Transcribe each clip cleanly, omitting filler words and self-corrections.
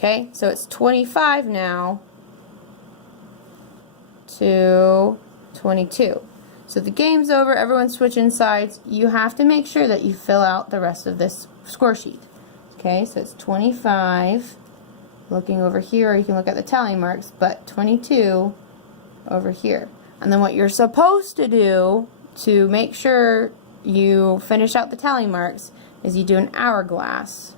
Okay, so it's 25 now to 22. So the game's over, everyone's switching sides. You have to make sure that you fill out the rest of this score sheet. Okay, so it's 25, looking over here, or you can look at the tally marks, but 22 over here. And then what you're supposed to do to make sure you finish out the tally marks is you do an hourglass.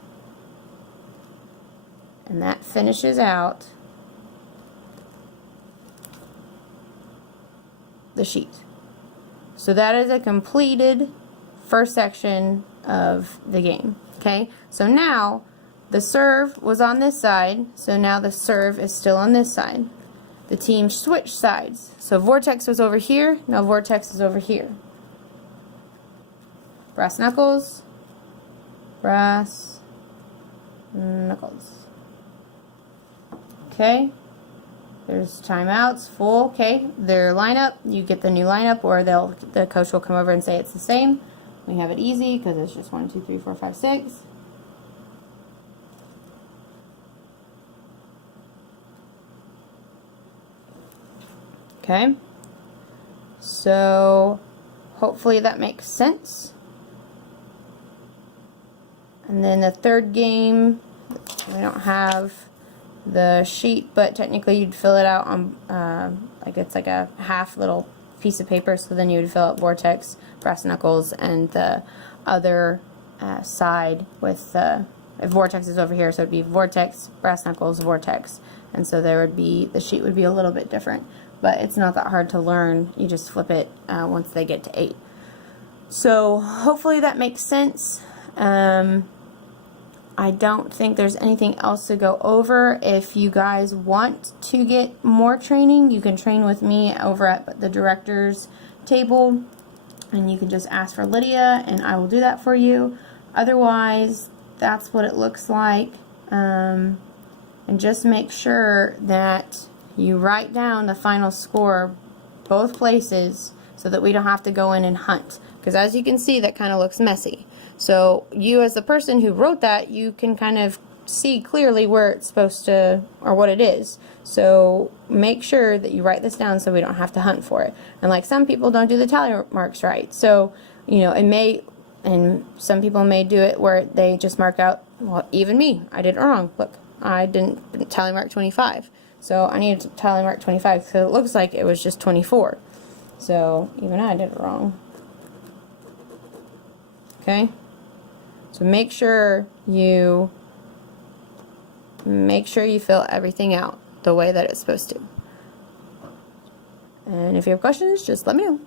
And that finishes out the sheet. So that is a completed first section of the game. Okay, so now the serve was on this side, so now the serve is still on this side. The team switched sides. So Vortex was over here, now Vortex is over here. Brass knuckles, brass knuckles. Okay, there's timeouts, full, okay, their lineup, you get the new lineup, or the coach will come over and say it's the same. We have it easy because it's just 1, 2, 3, 4, 5, 6. Okay, so hopefully that makes sense. And then the third game, we don't have the sheet, but technically you'd fill it out on like it's like a half little piece of paper, so then you would fill out Vortex, brass knuckles, and the other side with if Vortex is over here, so it'd be Vortex, brass knuckles, Vortex, and so there would be, the sheet would be a little bit different, but it's not that hard to learn. You just flip it once they get to 8. So hopefully that makes sense. I don't think there's anything else to go over. If you guys want to get more training, you can train with me over at the director's table, and you can just ask for Lydia and I will do that for you. Otherwise, that's what it looks like. And just make sure that you write down the final score both places so that we don't have to go in and hunt, because as you can see, that kind of looks messy. So you, as the person who wrote that, you can kind of see clearly where it's supposed to, or what it is. So make sure that you write this down so we don't have to hunt for it. And like, some people don't do the tally marks right. So, you know, it may, and some people may do it where they just mark out, well, even me, I did it wrong. Look, I didn't tally mark 25. So I need to tally mark 25 because it looks like it was just 24. So even I did it wrong. Okay? So make sure you fill everything out the way that it's supposed to. And if you have questions, just let me know.